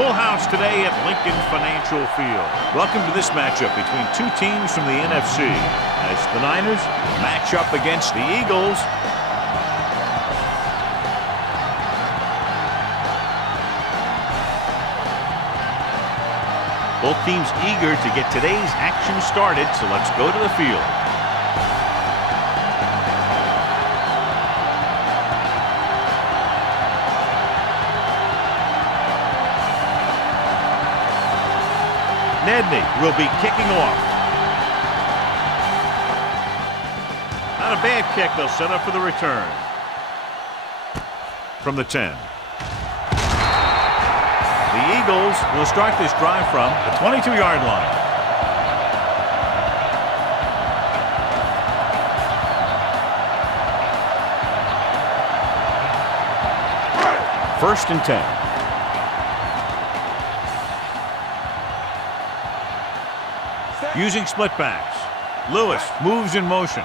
full house today at Lincoln Financial Field. Welcome to this matchup between two teams from the NFC as the Niners match up against the Eagles. Both teams eager to get today's action started, so let's go to the field. Nedney will be kicking off. Not a bad kick. They'll set up for the return. From the 10. The Eagles will start this drive from the 22-yard line. First and 10. Using split backs. Lewis moves in motion.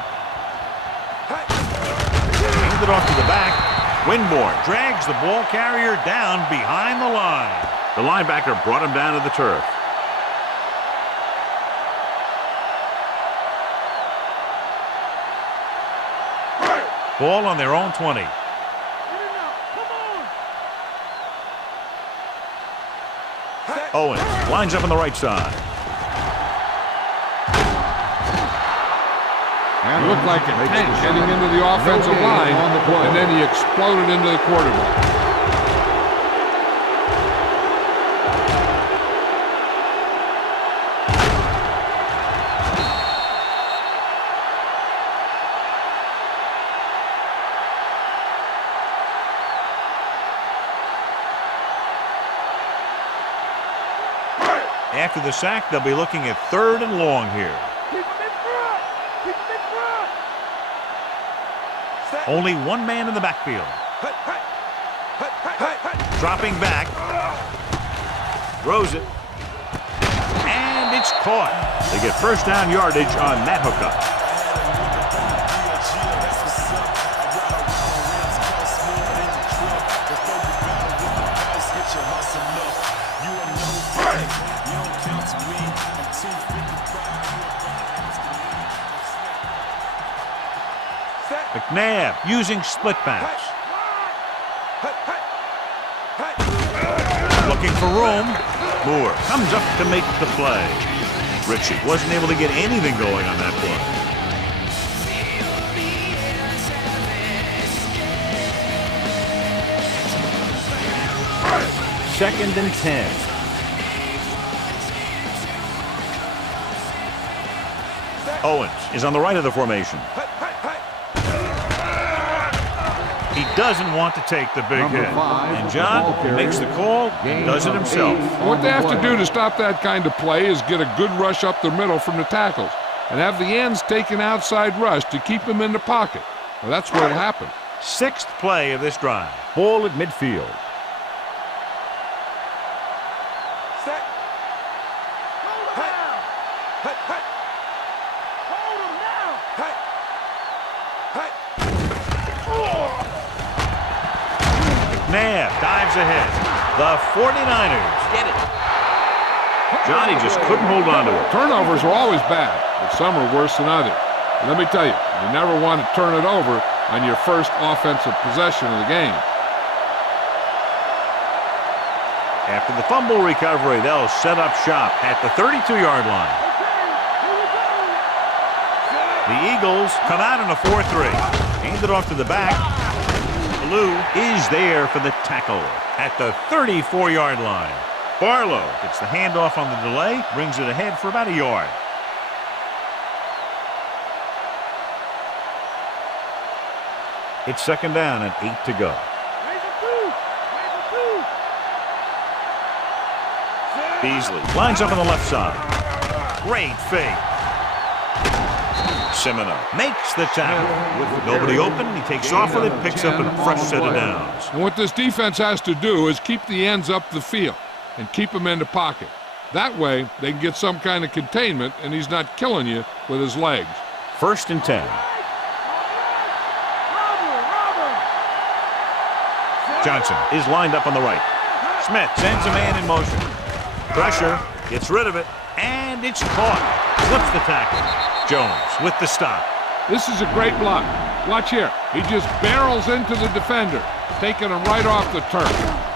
Hands it off to the back. Winborn drags the ball carrier down behind the line. The linebacker brought him down to the turf. Ball on their own 20. Owens lines up on the right side. He looked like a tank getting into the offensive line, and then he exploded into the quarterback. After the sack, they'll be looking at 3rd and long here. Only one man in the backfield. Dropping back. Throws it. And it's caught. They get first down yardage on that hookup. McNabb using split backs. Looking for room. Moore comes up to make the play. Ritchie wasn't able to get anything going on that play. Second and 10. Owens is on the right of the formation. He doesn't want to take the big hit. And John makes the call and does it himself. What they have to do to stop that kind of play is get a good rush up the middle from the tackles and have the ends take an outside rush to keep him in the pocket. Well, that's what will happen. 6th play of this drive. Ball at midfield. McNabb dives ahead. The 49ers get it. Johnny just couldn't hold on to it. Turnovers are always bad, but some are worse than others. And let me tell you, you never want to turn it over on your first offensive possession of the game. After the fumble recovery, they'll set up shop at the 32-yard line. The Eagles come out in a 4-3. Hand it off to the back. Blue is there for the tackle at the 34-yard line. Barlow gets the handoff on the delay, brings it ahead for about a yard. It's 2nd down and 8 to go. Beasley lines up on the left side. Great fake. Semino makes the tackle. With nobody open, he takes off with it, picks up a fresh set of downs. And what this defense has to do is keep the ends up the field and keep them in the pocket. That way, they can get some kind of containment, and he's not killing you with his legs. 1st and 10. Johnson is lined up on the right. Smith sends a man in motion. Pressure, gets rid of it, and it's caught. Flips the tackle. Jones with the stop. This is a great block. Watch here. He just barrels into the defender, taking him right off the turf.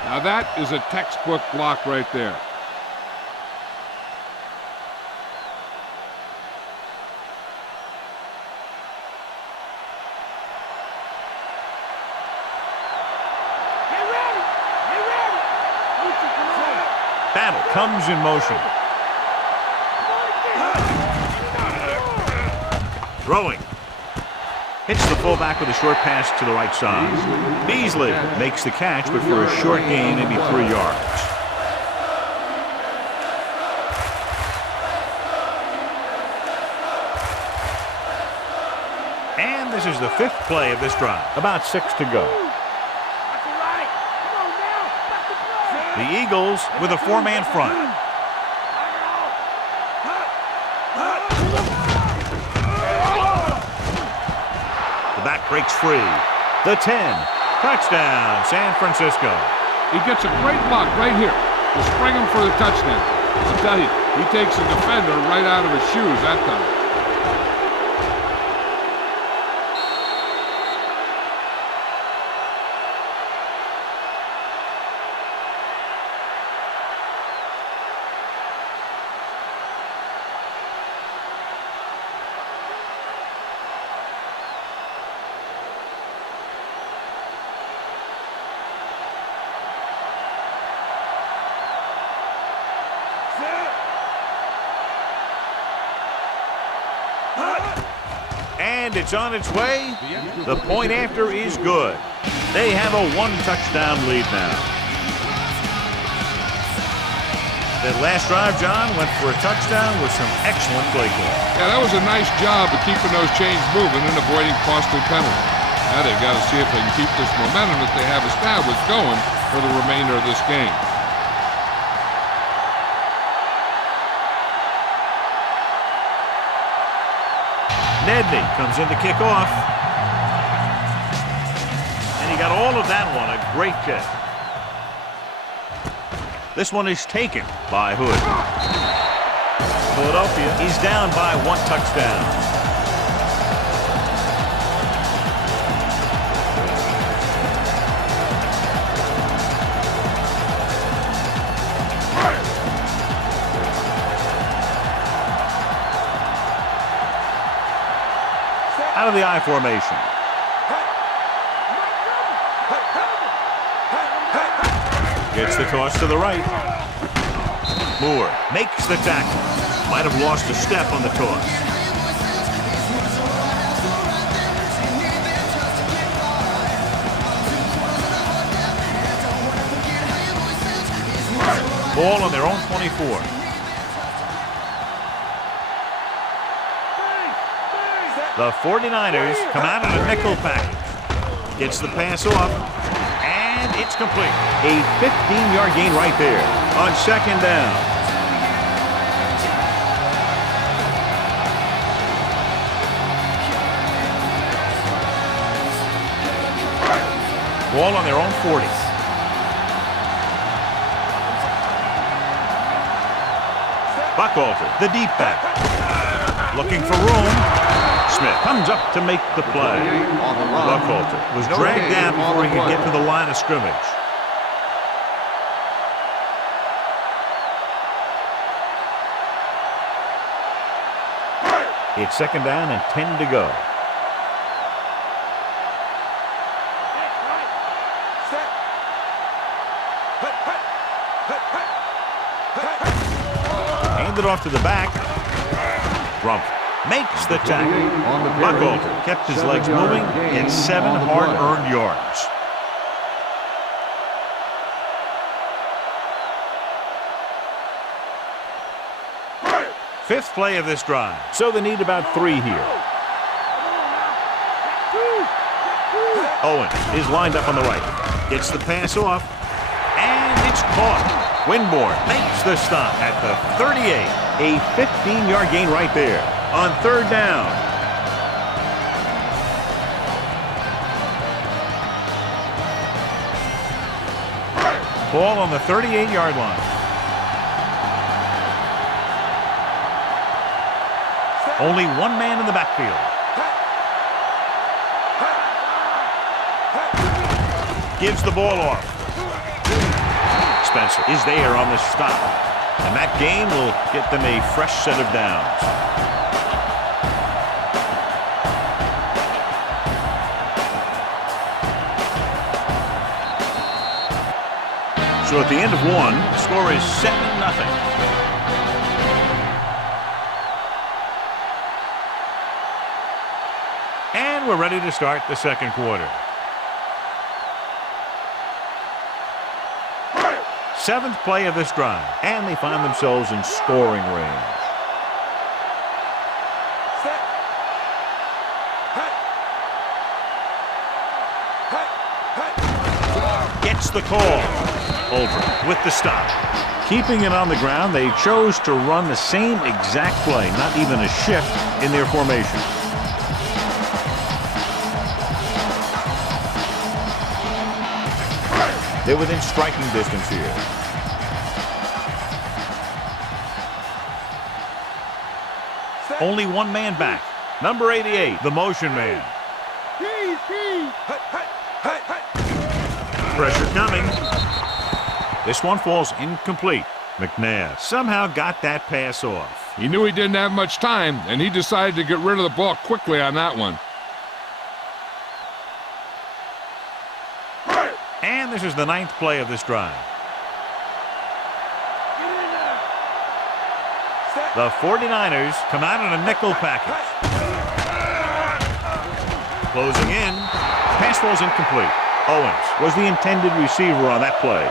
Now that is a textbook block right there. Battle comes in motion. Throwing. Hits the fullback with a short pass to the right side. Beasley makes the catch, but for a short gain, maybe 3 yards. And this is the 5th play of this drive. About 6 to go. The Eagles with a 4-man front. The back breaks free. The 10. Touchdown, San Francisco. He gets a great block right here to spring him for the touchdown. I'll tell you, he takes a defender right out of his shoes that time. And it's on its way. The point after is good. They have a 1-touchdown lead now. That last drive, John, went for a touchdown with some excellent play call. Yeah, that was a nice job of keeping those chains moving and avoiding costly penalties. Now they've got to see if they can keep this momentum that they have established going for the remainder of this game. Nedney comes in to kick off. And he got all of that one. A great kick. This one is taken by Hood. Philadelphia is down by 1 touchdown. Out of the I formation. Gets the toss to the right. Moore makes the tackle. Might have lost a step on the toss. Ball on their own 24. The 49ers come out in a nickel package. Gets the pass off, and it's complete. A 15-yard gain right there on 2nd down. Ball on their own 40. Buckalter, the deep back. Looking for room. Smith comes up to make the play. Buckalter was dragged down before he could get to the line of scrimmage. It's 2nd down and 10 to go. Handed off to the back. Rump makes the tackle. Buckalter kept his legs moving and 7 hard-earned yards. Fifth play of this drive, so they need about 3 here. Owen is lined up on the right. Gets the pass off, and it's caught. Winborn makes the stop at the 38. A 15-yard gain right there on 3rd down. Ball on the 38-yard line. Only one man in the backfield. Gives the ball off. Spencer is there on the stop. And that gain will get them a fresh set of downs. So at the end of one, the score is 7-0. And we're ready to start the second quarter. Seventh play of this drive, and they find themselves in scoring range. Gets the call. Over with the stop. Keeping it on the ground, they chose to run the same exact play, not even a shift in their formation. They're within striking distance here. Only one man back. Number 88, the motion man. Pressure coming. This one falls incomplete. McNabb somehow got that pass off. He knew he didn't have much time, and he decided to get rid of the ball quickly on that one. And this is the ninth play of this drive. The 49ers come out in a nickel package. Closing in. Pass falls incomplete. Owens was the intended receiver on that play.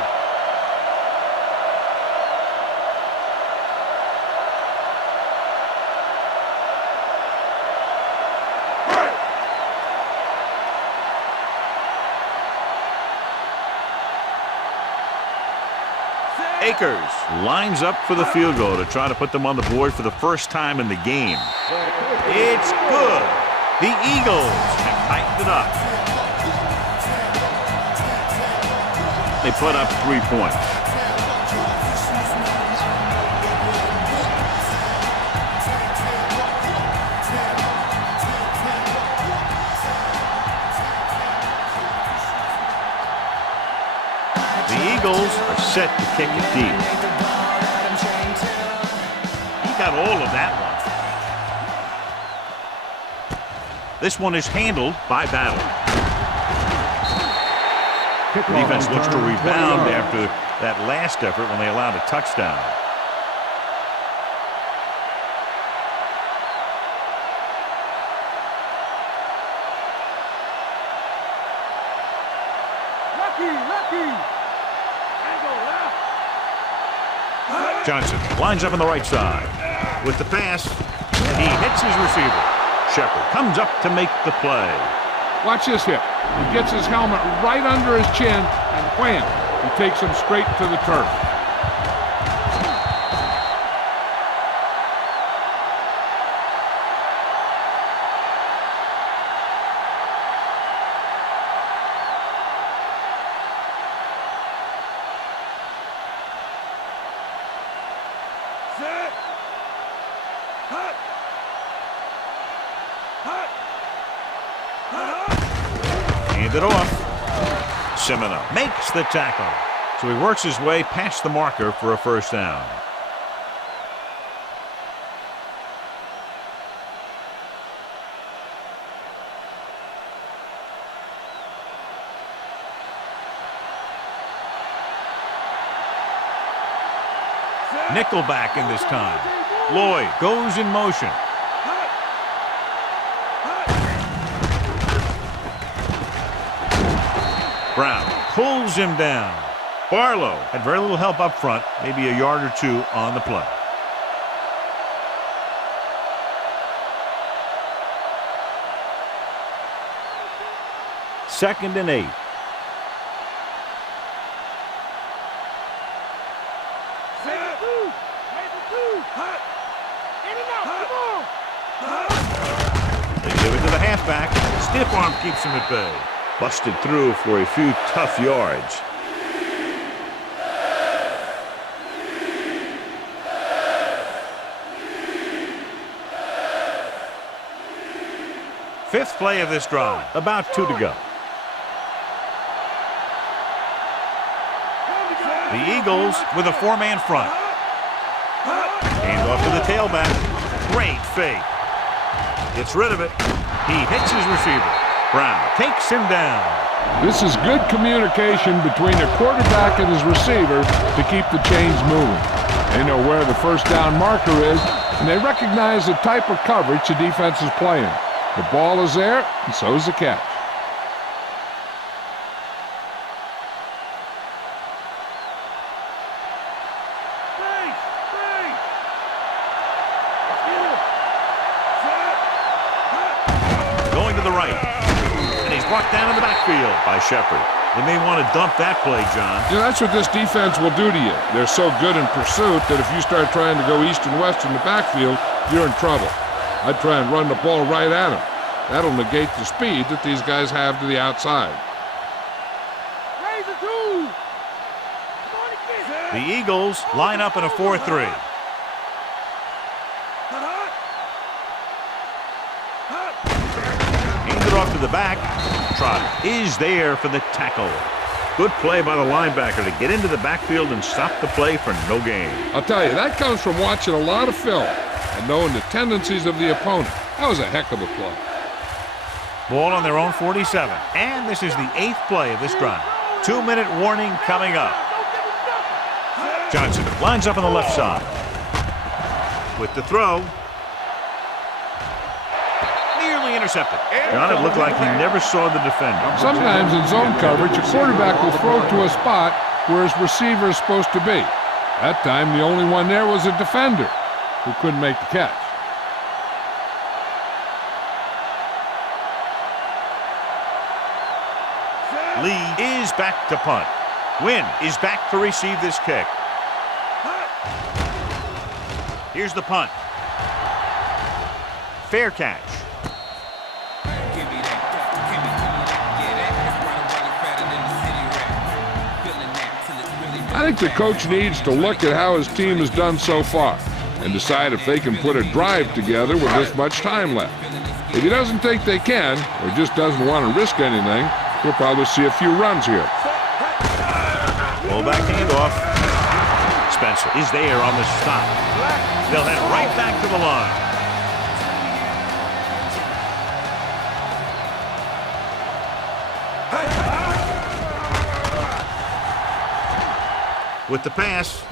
Akers lines up for the field goal to try to put them on the board for the first time in the game. It's good. The Eagles have tightened it up. They put up 3 points. The Eagles are set to kick it deep. He got all of that one. This one is handled by Battle. The defense looks to rebound after that last effort when they allowed a touchdown. Johnson lines up on the right side with the pass, and he hits his receiver. Shepard comes up to make the play. Watch this hit. He gets his helmet right under his chin, and wham, he takes him straight to the turf. It off. Semino makes the tackle. So he works his way past the marker for a first down. Nickelback in this time. Lloyd goes in motion. Brown pulls him down. Barlow had very little help up front, maybe a yard or two on the play. Second and 8. They give it to the halfback. Stiff arm keeps him at bay. Busted through for a few tough yards. Fifth play of this drive. About 2 to go. The Eagles with a 4-man front. Hand off to the tailback. Great fake. Gets rid of it. He hits his receiver. Brown takes him down. This is good communication between the quarterback and his receiver to keep the chains moving. They know where the first down marker is, and they recognize the type of coverage the defense is playing. The ball is there, and so is the catch. Going to the right. And he's brought down in the backfield by Shepard. They may want to dump that play, John. You know, that's what this defense will do to you. They're so good in pursuit that if you start trying to go east and west in the backfield, you're in trouble. I'd try and run the ball right at them. That'll negate the speed that these guys have to the outside. The Eagles line up in a 4-3. Handed off to the back. Trot is there for the tackle. Good play by the linebacker to get into the backfield and stop the play for no gain. I'll tell you, that comes from watching a lot of film and knowing the tendencies of the opponent. That was a heck of a play. Ball on their own 47. And this is the 8th play of this drive. 2-minute warning coming up. Johnson lines up on the left side. With the throw. Nearly intercepted. John, it looked like he never saw the defender. Sometimes in zone coverage, a quarterback will throw to a spot where his receiver is supposed to be. That time, the only one there was a defender who couldn't make the catch. Lee is back to punt. Wynn is back to receive this kick. Here's the punt. Fair catch. I think the coach needs to look at how his team has done so far and decide if they can put a drive together with this much time left. If he doesn't think they can, or just doesn't want to risk anything, we'll probably see a few runs here. Roll back handoff. Spencer is there on the stop. They'll head right back to the line. With the pass,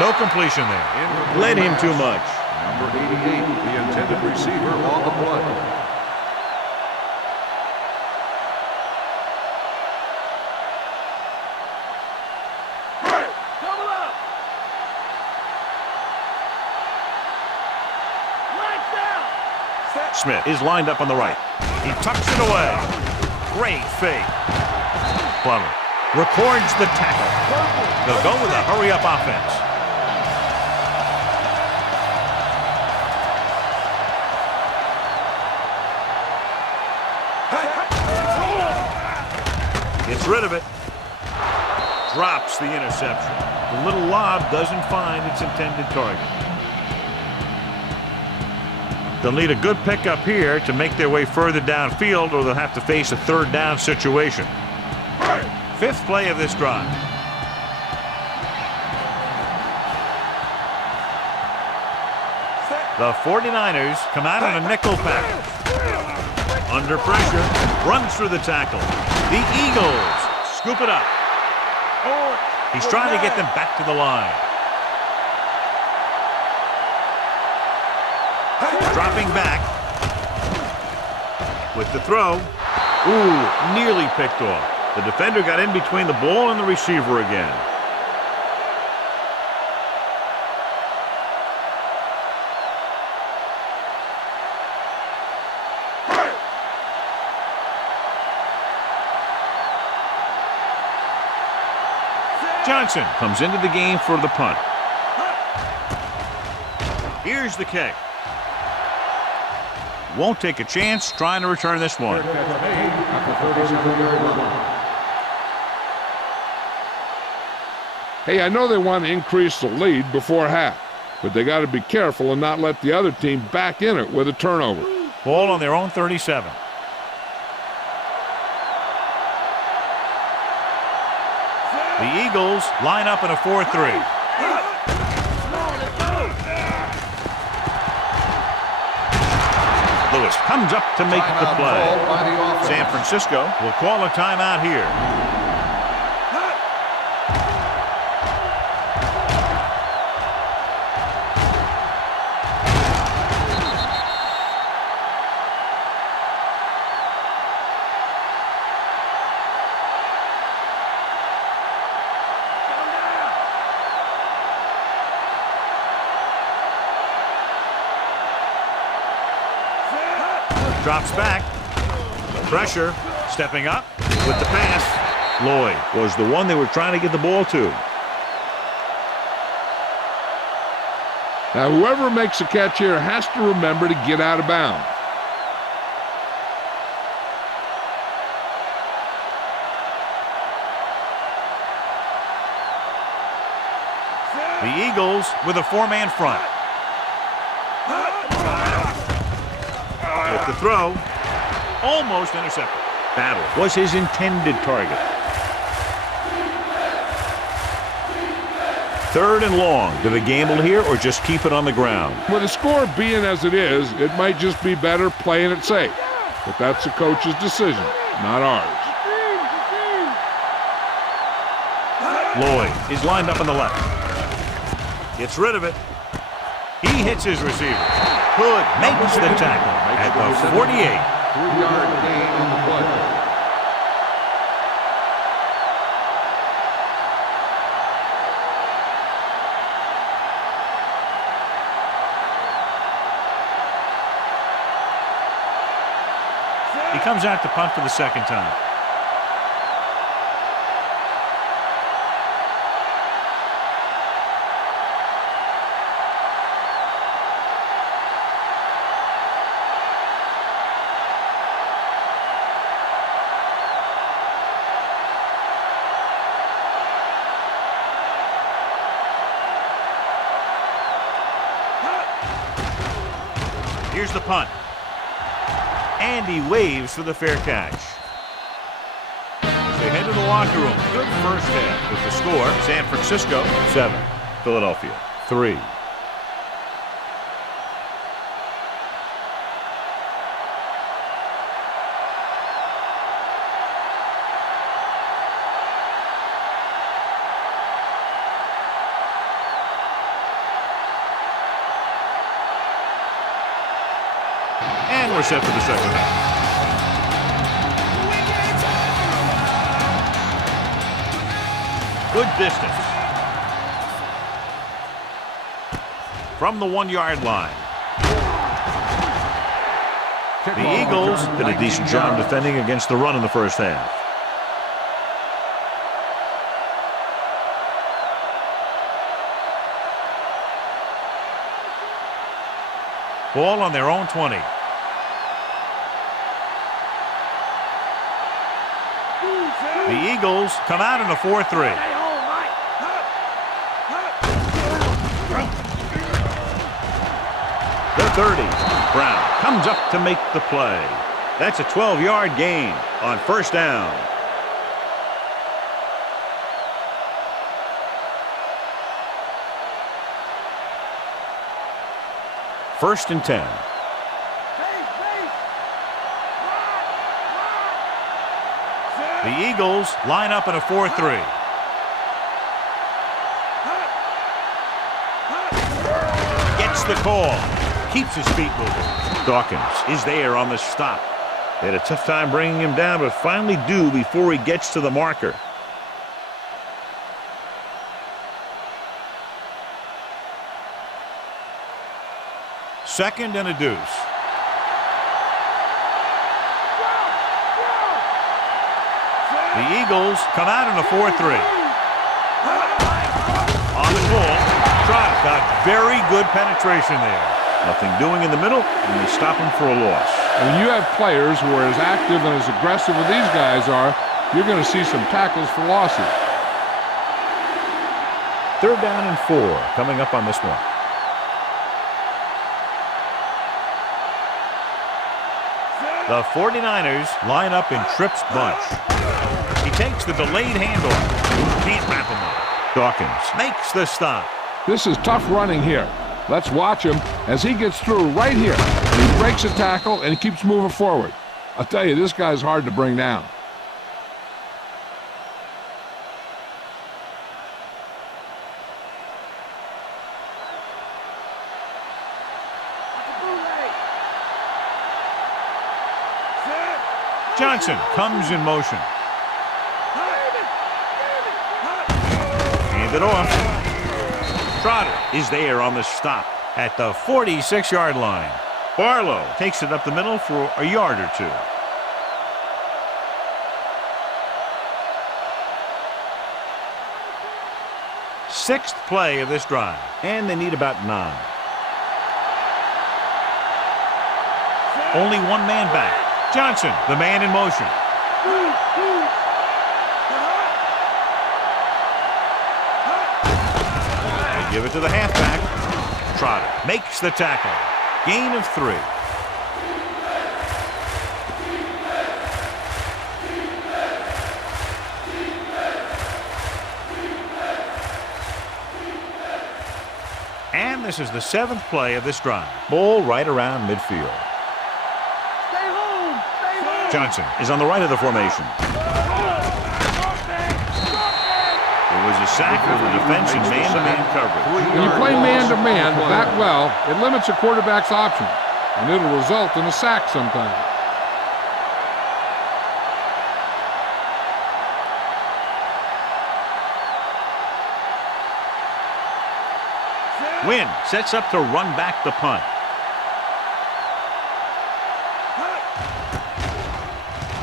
no completion there. Led him too much. Number 88, the intended receiver on the play. Smith is lined up on the right. He tucks it away. Great fake. Plummer records the tackle. They'll go with a hurry-up offense. Gets rid of it. Drops the interception. The little lob doesn't find its intended target. They'll need a good pickup here to make their way further downfield, or they'll have to face a third down situation. 5th play of this drive. The 49ers come out on a nickel package. Under pressure, runs through the tackle. The Eagles scoop it up. He's trying to get them back to the line. Dropping back with the throw. Ooh, nearly picked off. The defender got in between the ball and the receiver again. Johnson comes into the game for the punt. Here's the kick. Won't take a chance trying to return this one. Hey, I know they want to increase the lead before half, but they got to be careful and not let the other team back in it with a turnover. Ball on their own 37. The Eagles line up in a 4-3. Lewis comes up to make the play. San Francisco will call a timeout here. Drops back. Pressure. Stepping up with the pass. Lloyd was the one they were trying to get the ball to. Now, whoever makes a catch here has to remember to get out of bounds. The Eagles with a four-man front. With the throw, almost intercepted. Battle was his intended target. 3rd and long. Do they gamble here or just keep it on the ground? With the score being as it is, it might just be better playing it safe. But that's the coach's decision, not ours. Lloyd is lined up on the left. Gets rid of it. He hits his receiver. Hood makes the tackle at the 48. 3-yard gain on the play. He comes out to punt for the second time. Here's the punt. And he waves for the fair catch. As they head to the locker room, good first half with the score. San Francisco 7, Philadelphia 3. And we're set for the second half. Good distance. From the 1-yard line. The Eagles did a decent job defending against the run in the first half. Ball on their own 20. The Eagles come out in a 4-3. The 30. Brown comes up to make the play. That's a 12-yard gain on first down. First and 10. The Eagles line up in a 4-3. Gets the call. Keeps his feet moving. Dawkins is there on the stop. They had a tough time bringing him down, but finally do before he gets to the marker. Second and a deuce. The Eagles come out in a 4-3. On the ball, Trout got very good penetration there. Nothing doing in the middle, and they stop him for a loss. When you have players who are as active and as aggressive as these guys are, you're going to see some tackles for losses. 3rd down and 4 coming up on this one. The 49ers line up in trips bunch. He takes the delayed handoff. Can't wrap him up. Dawkins makes the stop. This is tough running here. Let's watch him as he gets through right here. And he breaks a tackle and he keeps moving forward. I'll tell you, this guy's hard to bring down. Johnson comes in motion. Hand it off. Trotter is there on the stop at the 46-yard line. Barlow takes it up the middle for a yard or two. Sixth play of this drive, and they need about 9. Only one man back. Johnson, the man in motion. They give it to the halfback. Trotter makes the tackle. Gain of 3. And this is the 7th play of this drive. Ball right around midfield. Johnson is on the right of the formation. There was a sack for the defense in man-to-man coverage. When you play man-to-man that well, it limits a quarterback's options, and it'll result in a sack sometimes. Wynn sets up to run back the punt.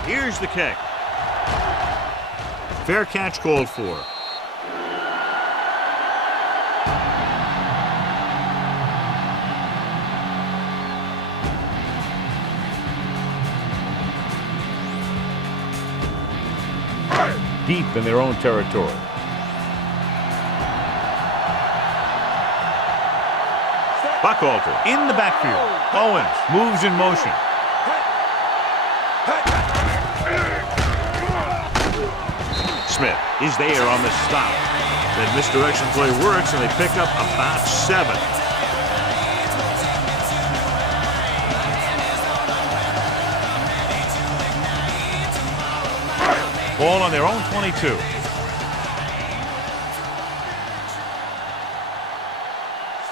Here's the kick. Fair catch called for. Deep in their own territory. Buchalter in the backfield. Owens moves in motion. Smith is there on the stop. That misdirection play works, and they pick up about 7. Ball on their own 22.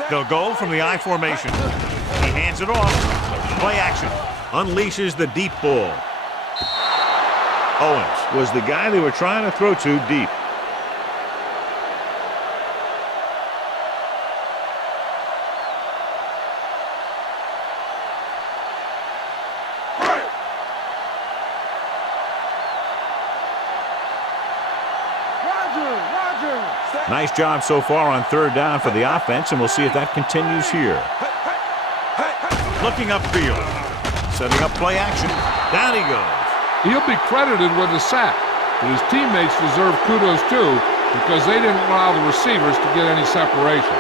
They'll go from the I formation. He hands it off. Play action. Unleashes the deep ball. Owens was the guy they were trying to throw to deep. Nice job so far on 3rd down for the offense, and we'll see if that continues here. Looking upfield. Setting up play action. Down he goes. He'll be credited with a sack, but his teammates deserve kudos too because they didn't allow the receivers to get any separation.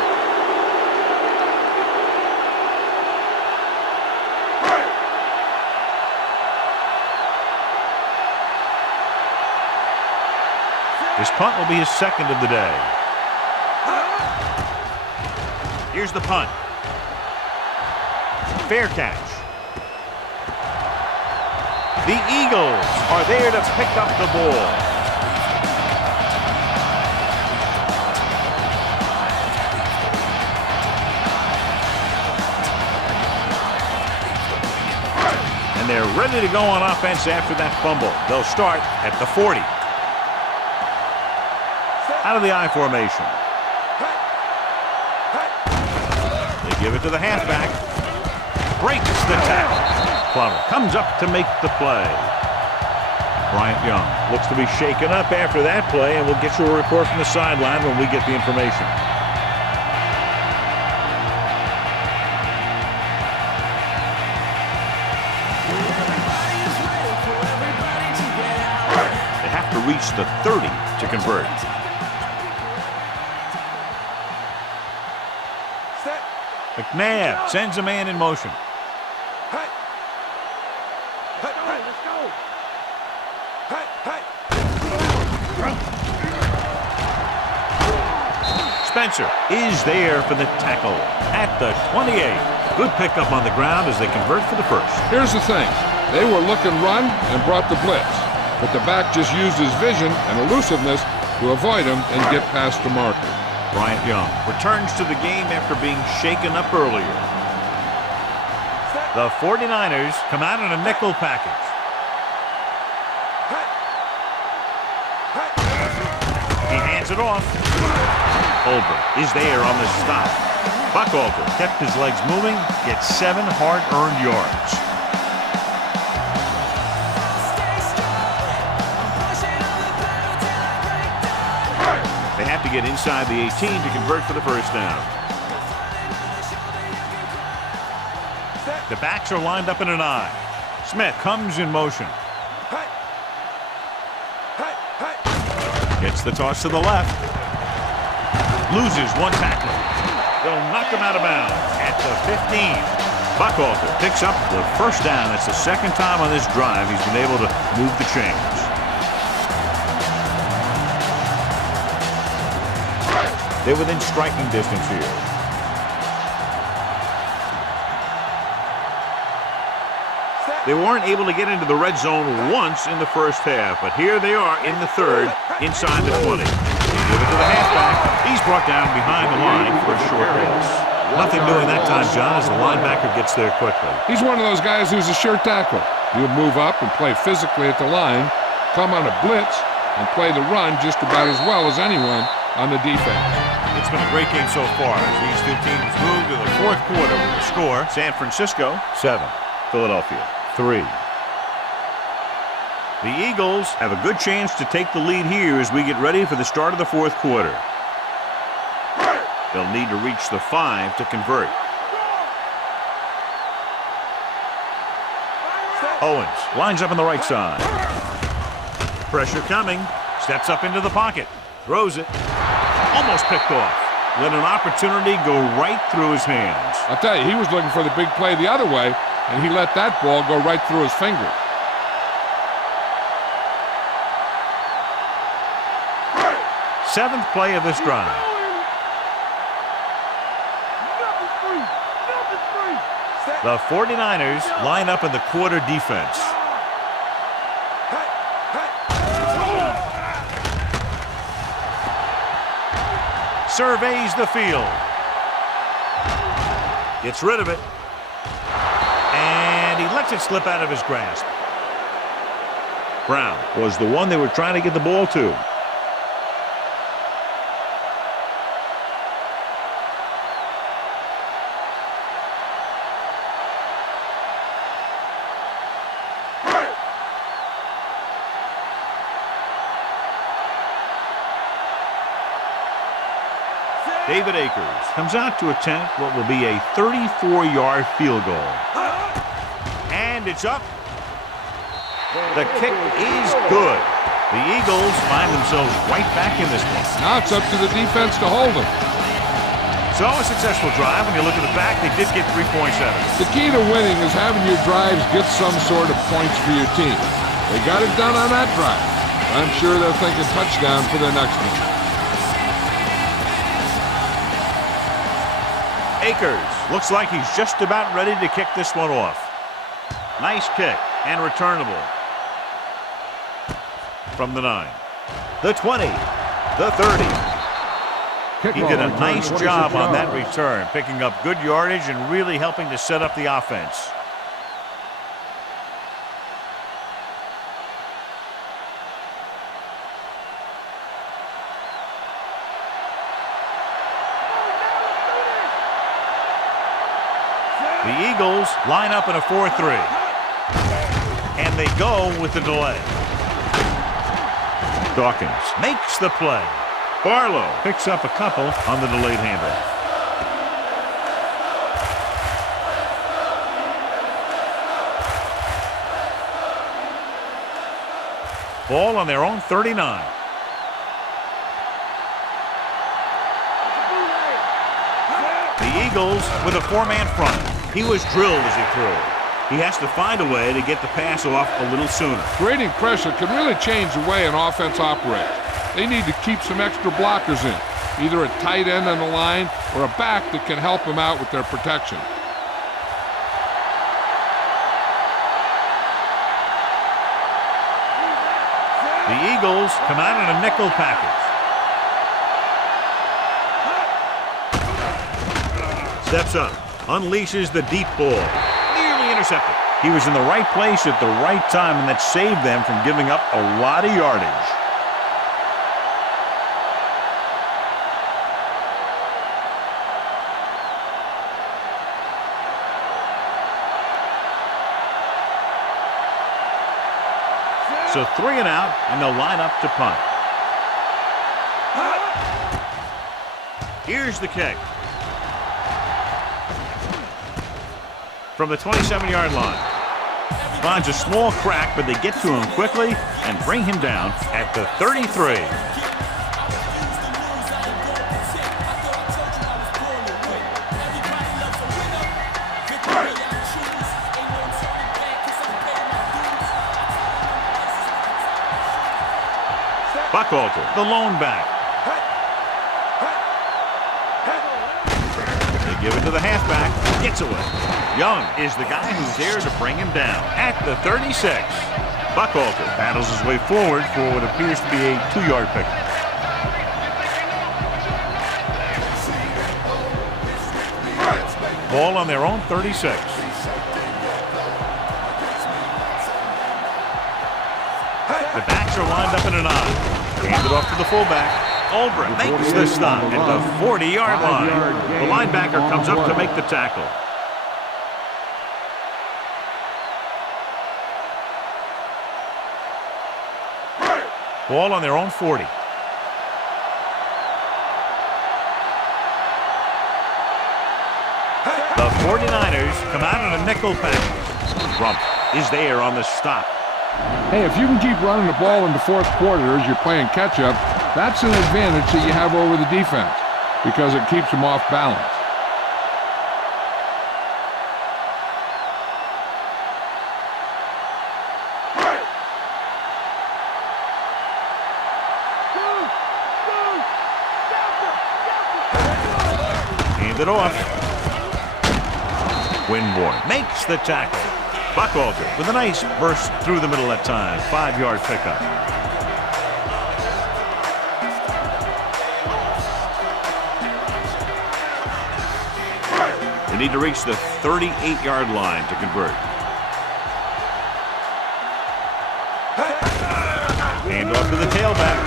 This punt will be his 2nd of the day. Here's the punt. Fair catch. The Eagles are there to pick up the ball. And they're ready to go on offense after that fumble. They'll start at the 40. Out of the I formation. They give it to the halfback. Breaks the tackle. Plummer comes up to make the play. Bryant Young looks to be shaken up after that play, and we'll get you a report from the sideline when we get the information. They have to reach the 30 to convert. McNabb sends a man in motion. Spencer is there for the tackle at the 28. Good pickup on the ground as they convert for the first. Here's the thing. They were looking run and brought the blitz, but the back just used his vision and elusiveness to avoid him and get past the marker. Bryant Young returns to the game after being shaken up earlier. The 49ers come out in a nickel package. He hands it off. Holbrook is there on the stop. Buchalter kept his legs moving, gets 7 hard-earned yards. They have to get inside the 18 to convert for the first down. The backs are lined up in an I. Smith comes in motion. Gets the toss to the left. Loses one tackler. They'll knock him out of bounds at the 15. Buchalter picks up the first down. That's the second time on this drive he's been able to move the chains. They're within striking distance here. They weren't able to get into the red zone once in the first half, but here they are in the third, inside the 20. They give it to the halfback. He's brought down behind the line for a short pass. Nothing doing that time, John, as the linebacker gets there quickly. He's one of those guys who's a sure tackle. He'll move up and play physically at the line, come on a blitz, and play the run just about as well as anyone on the defense. It's been a great game so far as these two teams move to the fourth quarter with the score. San Francisco 7, Philadelphia 3. The Eagles have a good chance to take the lead here as we get ready for the start of the fourth quarter. They'll need to reach the 5 to convert. Owens lines up on the right side. Pressure coming. Steps up into the pocket. Throws it. Almost picked off. Let an opportunity go right through his hands. I'll tell you, he was looking for the big play the other way, and he let that ball go right through his fingers. Seventh play of this drive. The 49ers line up in the quarter defense. Surveys the field. Gets rid of it. And he lets it slip out of his grasp. Brown was the one they were trying to get the ball to. David Akers comes out to attempt what will be a 34-yard field goal. And it's up. The kick is good. The Eagles find themselves right back in this one. Now it's up to the defense to hold them. So a successful drive. When you look at the back, they did get 3 points out of it. The key to winning is having your drives get some sort of points for your team. They got it done on that drive. I'm sure they're thinking touchdown for their next one. Akers looks like he's just about ready to kick this one off. Nice kick and returnable. From the 9. The 20. The 30. He did a nice job on that return, picking up good yardage and really helping to set up the offense. The Eagles line up in a 4-3. And they go with the delay. Dawkins makes the play. Barlow picks up a couple on the delayed handoff. Ball on their own 39. The Eagles with a 4-man front. He was drilled as he threw. He has to find a way to get the pass off a little sooner. Creating pressure can really change the way an offense operates. They need to keep some extra blockers in, either a tight end on the line or a back that can help them out with their protection. The Eagles come out in a nickel package. Steps up, unleashes the deep ball. Nearly intercepted. He was in the right place at the right time, and that saved them from giving up a lot of yardage. So 3 and out, and they'll line up to punt. Here's the kick. From the 27-yard line. Finds a small crack, but they get to him quickly and bring him down at the 33. Buchalter, the lone back. They give it to the halfback. Gets away. Young is the guy who's there to bring him down at the 36. Buchalter battles his way forward for what appears to be a 2-yard pickup. Ball on their own 36. The backs are lined up in an I. Hand it off to the fullback. Albrecht makes the stop at the 40-yard line. The linebacker comes up to make the tackle. Ball on their own 40. The 49ers come out in a nickel package. Rump is there on the stop. Hey, if you can keep running the ball in the fourth quarter as you're playing catch-up, that's an advantage that you have over the defense because it keeps them off balance. Hand it off. Winborn makes the tackle. Buchalter with a nice burst through the middle that time. 5-yard pickup. They need to reach the 38-yard line to convert. Hand off to the tailback.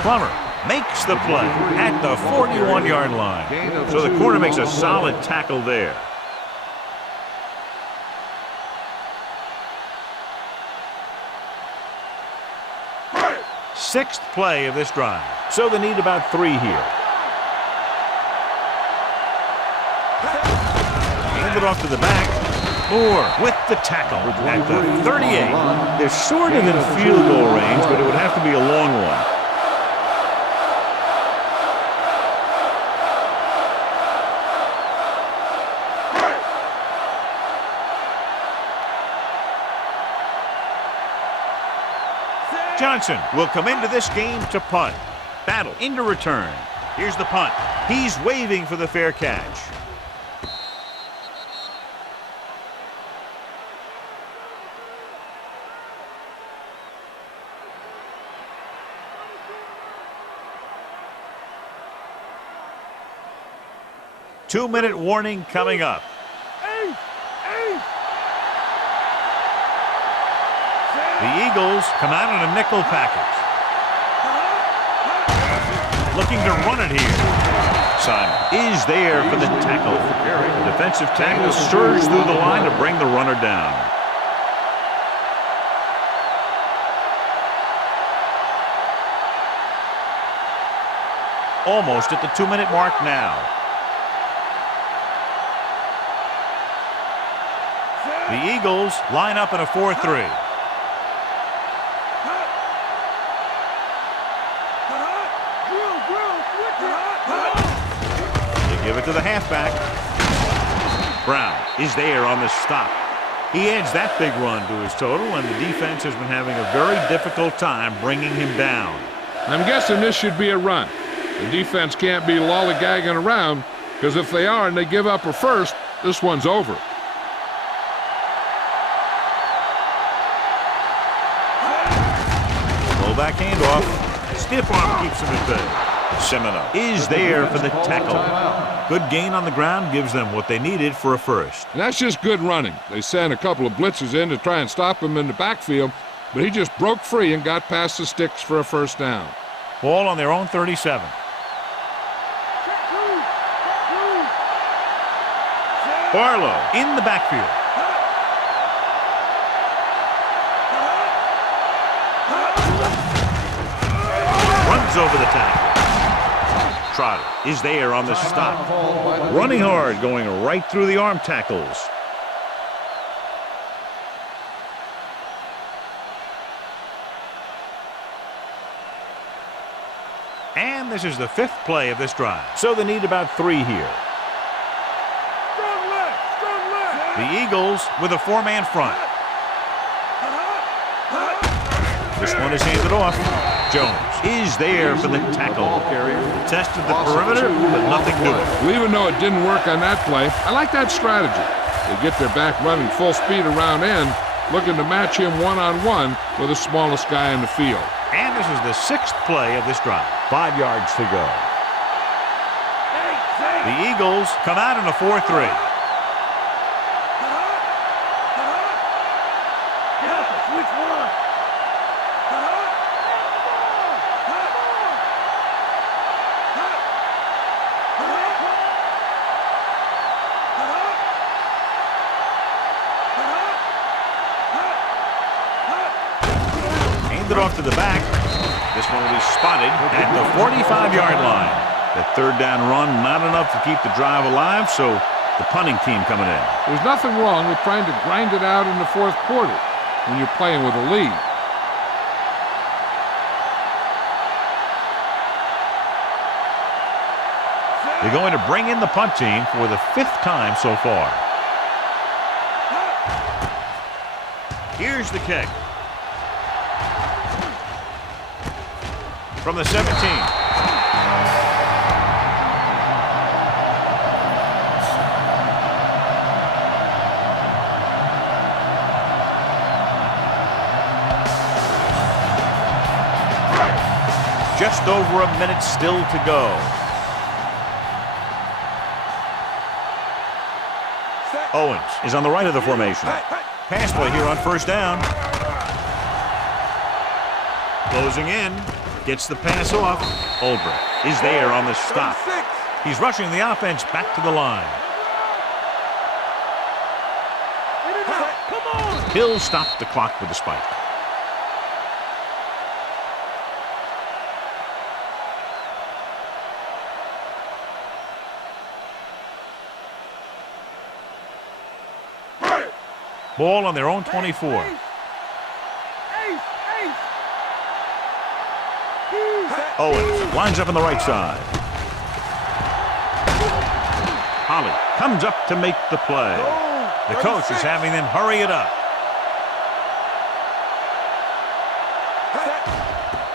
Plummer makes the play at the 41-yard line. So the corner makes a solid tackle there. Sixth play of this drive. So they need about 3 here. Hand it off to the back. Moore with the tackle at the 38. They're sort of in field goal range, but it would have to be a long one. Johnson will come into this game to punt. Battle into return. Here's the punt. He's waving for the fair catch. Two-minute warning coming up. The Eagles come out in a nickel package. Looking to run it here. Simon is there for the tackle. The defensive tackle surges through the line to bring the runner down. Almost at the 2-minute mark now. The Eagles line up in a 4-3. Give it to the halfback. Brown is there on the stop. He adds that big run to his total, and the defense has been having a very difficult time bringing him down. I'm guessing this should be a run. The defense can't be lollygagging around, because if they are and they give up a first, this one's over. Fullback handoff. Stiff arm keeps him at bay. Semino is there for the tackle. Good gain on the ground gives them what they needed for a first. And that's just good running. They sent a couple of blitzes in to try and stop him in the backfield, but he just broke free and got past the sticks for a first down. Ball on their own 37. Barlow in the backfield. Runs over the tackle. Trotter is there on the stop. Running hard, going right through the arm tackles. And this is the 5th play of this drive. So they need about 3 here. The Eagles with a 4-man front. This one is handed off. Jones is there for the tackle. Tested the perimeter, but nothing doing. Well, even though it didn't work on that play, I like that strategy. They get their back running full speed around end, looking to match him one-on-one with the smallest guy in the field. And this is the 6th play of this drive. 5 yards to go. The Eagles come out in a 4-3. Off to the back. This one will be spotted at the 45-yard line. The 3rd down run, not enough to keep the drive alive, so the punting team coming in. There's nothing wrong with trying to grind it out in the 4th quarter when you're playing with a lead. They're going to bring in the punt team for the 5th time so far. Here's the kick. From the 17. Just over a minute still to go. Owens is on the right of the formation. Pass play here on 1st down. Closing in. Gets the pass off. Olbrich is there on the stop. He's rushing the offense back to the line. He'll stop the clock with a spike. Ball on their own 24. Owens lines up on the right side. Holly comes up to make the play. The coach is having them hurry it up.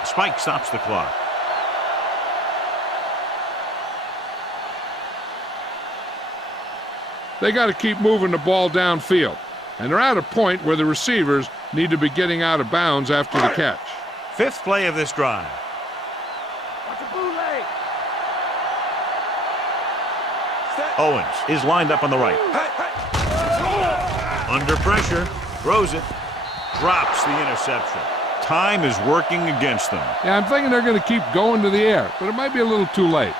Spike stops the clock. They got to keep moving the ball downfield, and they're at a point where the receivers need to be getting out of bounds after the catch. 5th play of this drive. Owens is lined up on the right. Under pressure, throws it, drops the interception. Time is working against them. Yeah, I'm thinking they're going to keep going to the air, but it might be a little too late.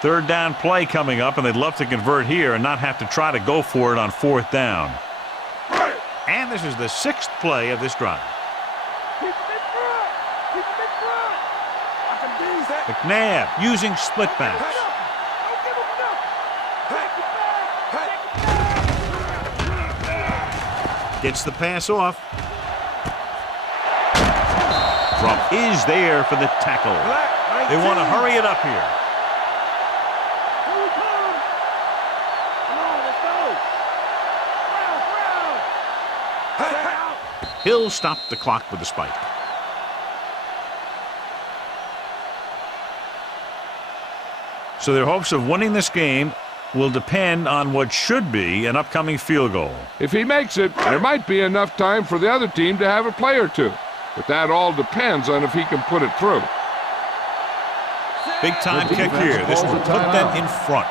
3rd down play coming up, and they'd love to convert here and not have to try to go for it on 4th down. And this is the 6th play of this drive. McNabb using split backs. Gets the pass off. Trump is there for the tackle. They want to hurry it up here. He'll stop the clock with a spike. So their hopes of winning this game will depend on what should be an upcoming field goal. If he makes it, there might be enough time for the other team to have a play or two. But that all depends on if he can put it through. Big time kick here. This will put them in front.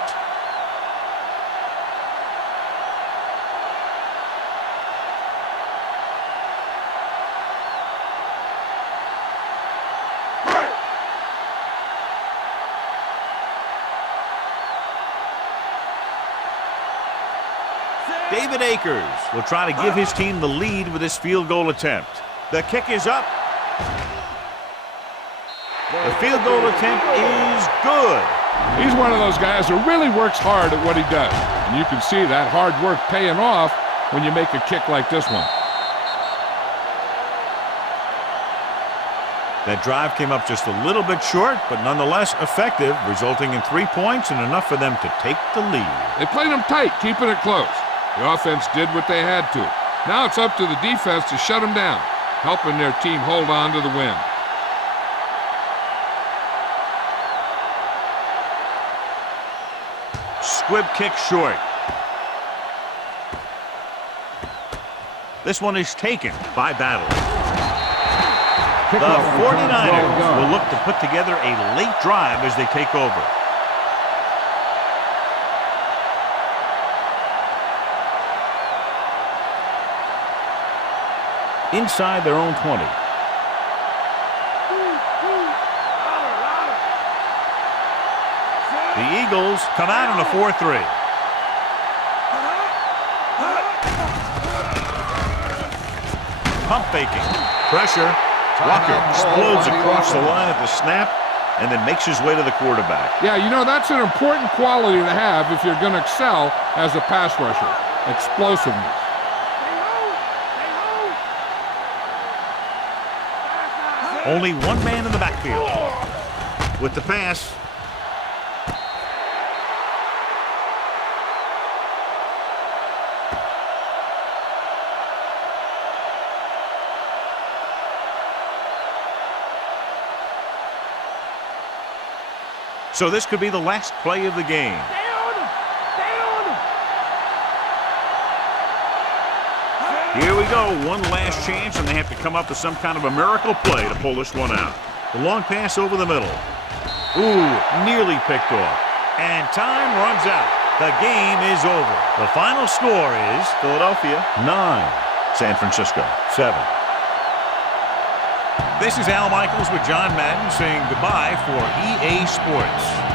David Akers will try to give his team the lead with this field goal attempt. The kick is up. The field goal attempt is good. He's one of those guys who really works hard at what he does. And you can see that hard work paying off when you make a kick like this one. That drive came up just a little bit short, but nonetheless effective, resulting in 3 points and enough for them to take the lead. They played them tight, keeping it close. The offense did what they had to. Now it's up to the defense to shut them down, helping their team hold on to the win. Squib kick short. This one is taken by Battle. The 49ers will look to put together a late drive as they take over. Inside their own 20. The Eagles come out on a 4-3. Pump faking. Pressure. Walker explodes across the line at the snap and then makes his way to the quarterback. Yeah, you know, that's an important quality to have if you're going to excel as a pass rusher. Explosiveness. Only one man in the backfield. With the pass. So this could be the last play of the game. Here we go, one last chance, and they have to come up with some kind of a miracle play to pull this one out. The long pass over the middle. Ooh, nearly picked off. And time runs out. The game is over. The final score is Philadelphia 9, San Francisco 7. This is Al Michaels with John Madden saying goodbye for EA Sports.